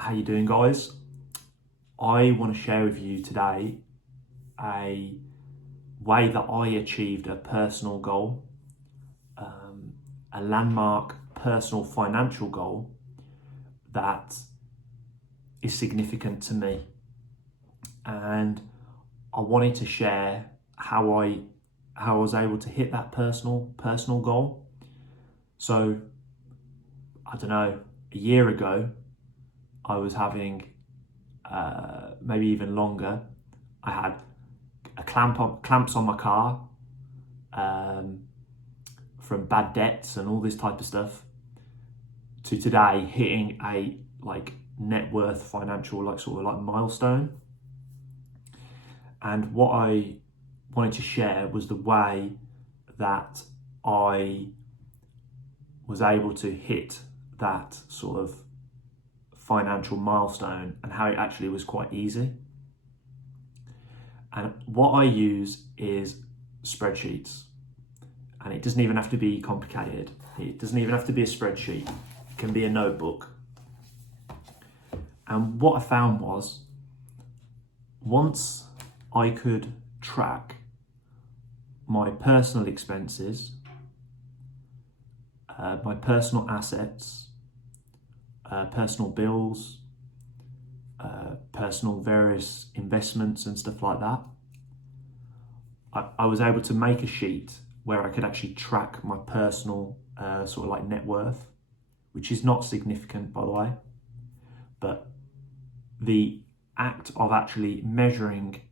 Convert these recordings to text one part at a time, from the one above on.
How you doing, guys? I want to share with you today a way that I achieved a personal goal, a landmark personal financial goal that is significant to me. And I wanted to share how I was able to hit that personal goal. So I don't know, a year ago I was having maybe even longer. I had clamps on my car from bad debts and all this type of stuff, to today hitting a net worth financial milestone. And what I wanted to share was the way that I was able to hit that sort of financial milestone, and how it actually was quite easy. And what I use is spreadsheets, and it doesn't even have to be complicated. It doesn't even have to be a spreadsheet. It can be a notebook. And what I found was, once I could track my personal expenses, my personal assets, personal bills, personal various investments and stuff like that, I was able to make a sheet where I could actually track my personal net worth, which is not significant, by the way. But the act of actually measuring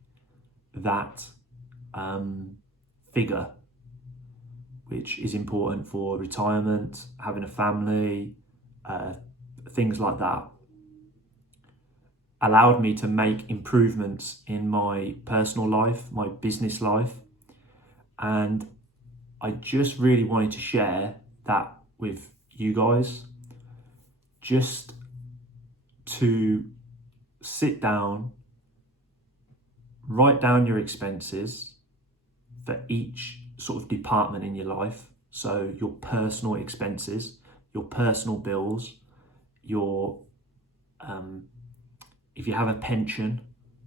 that figure, which is important for retirement, having a family, things like that, allowed me to make improvements in my personal life, my business life. And I just really wanted to share that with you guys, just to sit down, write down your expenses for each sort of department in your life. So your personal expenses, your personal bills, your if you have a pension,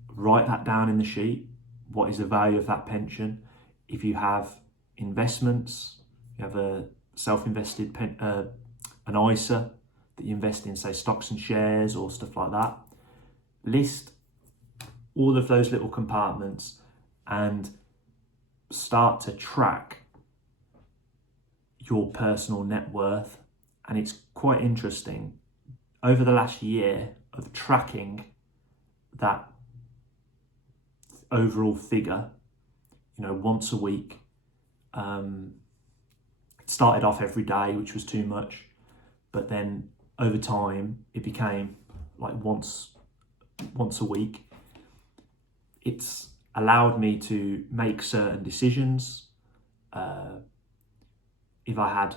write that down in the sheet. What is the value of that pension? If you have investments, you have a self-invested an ISA that you invest in, say, stocks and shares or stuff like that. List all of those little compartments and start to track your personal net worth. And it's quite interesting. Over the last year of tracking that overall figure, once a week, it started off every day, which was too much, but then over time it became like once a week. It's allowed me to make certain decisions. If I had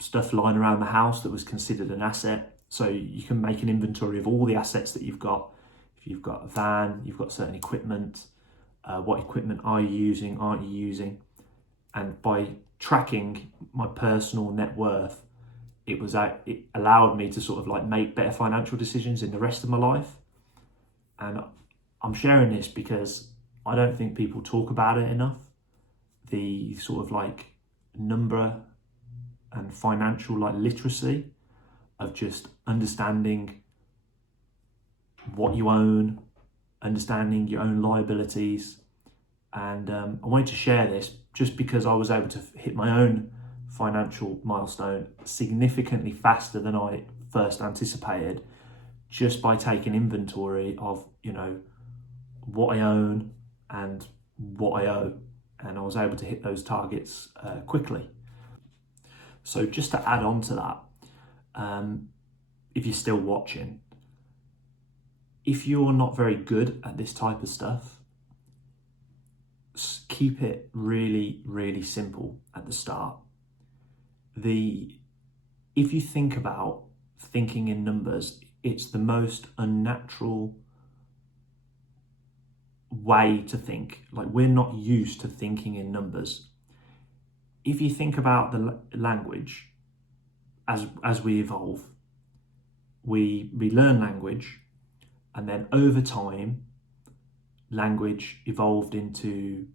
stuff lying around the house that was considered an asset, so you can make an inventory of all the assets that you've got. If you've got a van, you've got certain equipment, what equipment are you using, aren't you using? And by tracking my personal net worth, it allowed me to sort of make better financial decisions in the rest of my life. And I'm sharing this because I don't think people talk about it enough. The sort of number and financial literacy of just understanding what you own, understanding your own liabilities. And I wanted to share this just because I was able to hit my own financial milestone significantly faster than I first anticipated, just by taking inventory of what I own and what I owe. And I was able to hit those targets quickly. So just to add on to that, if you're still watching, if you're not very good at this type of stuff, keep it really, really simple at the start. If you think about thinking in numbers, it's the most unnatural way to think. We're not used to thinking in numbers. If you think about the language as we evolve, we learn language, and then over time, language evolved into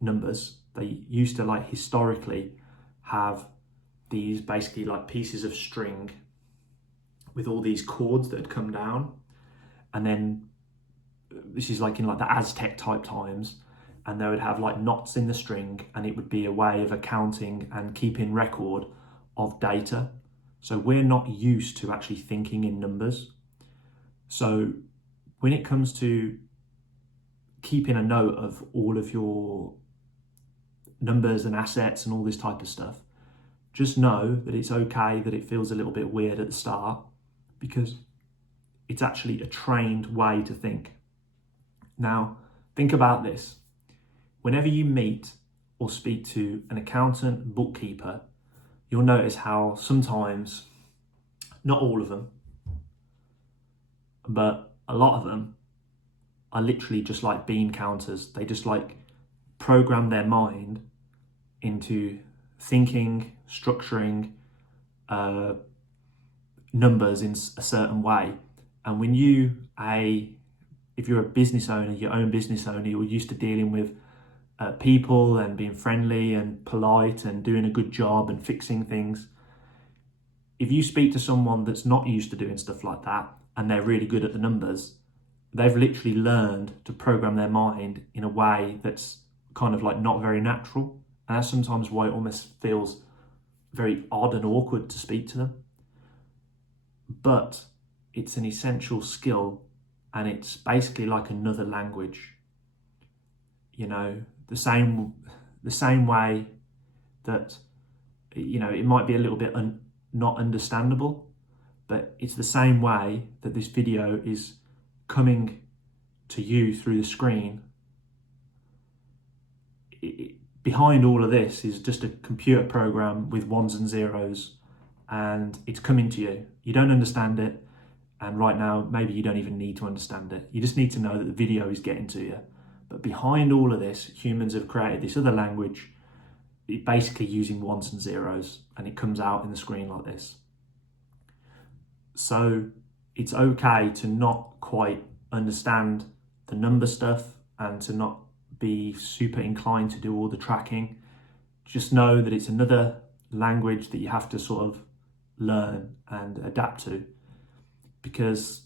numbers. They used to, like, historically have these basically like pieces of string with all these chords that had come down, and then this is like in like the Aztec type times, and they would have like knots in the string, and it would be a way of accounting and keeping record of data. So we're not used to actually thinking in numbers. So when it comes to keeping a note of all of your numbers and assets and all this type of stuff, just know that it's okay that it feels a little bit weird at the start, because it's actually a trained way to think. Now, think about this. Whenever you meet or speak to an accountant, bookkeeper, you'll notice how sometimes, not all of them, but a lot of them are literally just like bean counters. They just like program their mind into thinking, structuring numbers in a certain way. And when if you're a business owner, your own business owner, you're used to dealing with people and being friendly and polite and doing a good job and fixing things. If you speak to someone that's not used to doing stuff like that and they're really good at the numbers, they've literally learned to program their mind in a way that's kind of like not very natural. And that's sometimes why it almost feels very odd and awkward to speak to them. But it's an essential skill, and it's basically like another language. You know, the same way that, you know, it might be a little bit not understandable, but it's the same way that this video is coming to you through the screen. Behind all of this is just a computer program with ones and zeros, and it's coming to you. You don't understand it, and right now maybe you don't even need to understand it. You just need to know that the video is getting to you. But behind all of this, humans have created this other language, basically using ones and zeros, and it comes out in the screen like this. So it's okay to not quite understand the number stuff and to not be super inclined to do all the tracking. Just know that it's another language that you have to sort of learn and adapt to, because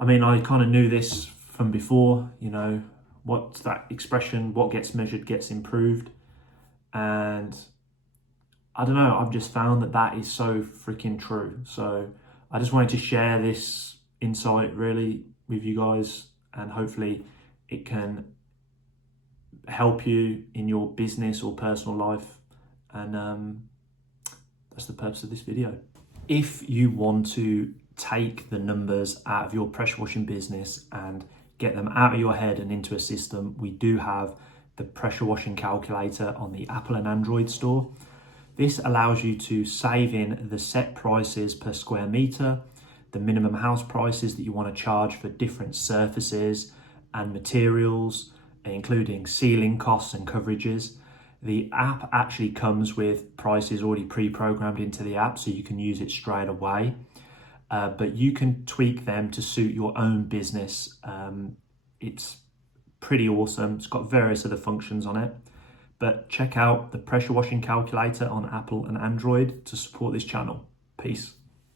I mean, I kind of knew this from before, you know, what's that expression, what gets measured gets improved. And I don't know, I've just found that that is so freaking true. So I just wanted to share this insight really with you guys, and hopefully it can help you in your business or personal life. And that's the purpose of this video. If you want to take the numbers out of your pressure washing business and get them out of your head and into a system, we do have the pressure washing calculator on the Apple and Android store. This allows you to save in the set prices per square meter, the minimum house prices that you want to charge for different surfaces and materials, including ceiling costs and coverages. The app actually comes with prices already pre-programmed into the app, so you can use it straight away. But you can tweak them to suit your own business. It's pretty awesome. It's got various other functions on it. But check out the pressure washing calculator on Apple and Android to support this channel. Peace.